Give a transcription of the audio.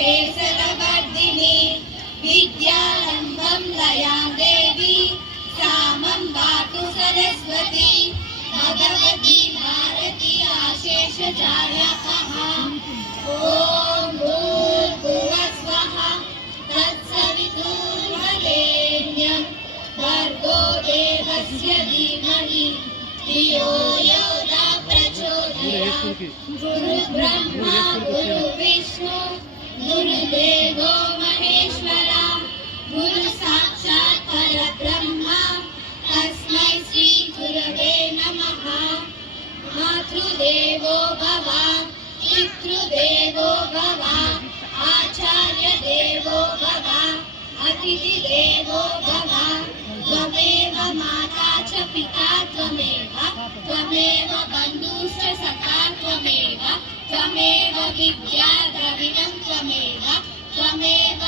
केसरवर्धिनी विद्यारम्भं दया देवी सामं पातु सरस्वती भगवती भारती आशेष जायकः ॐ भूर्भुवः स्वः तत्सवितुर्वरेण्यं भर्गो देवस्य धीमहि धियो यो न प्रचोदयात् गुरुब्रह्मा गुरुविष्णु गुरुदेवो महेश्वरा गुरु साक्षात् परब्रह्म तस्मै श्री गुरवे नमः। मातृदेवो भव पितृदेवो भव आचार्य देवो भव अतिथिदेवो भव त्वमेव माता च पिता त्वमेव बन्धुश्च सखा त्वमेव विद्या द्रविणं त्वमेव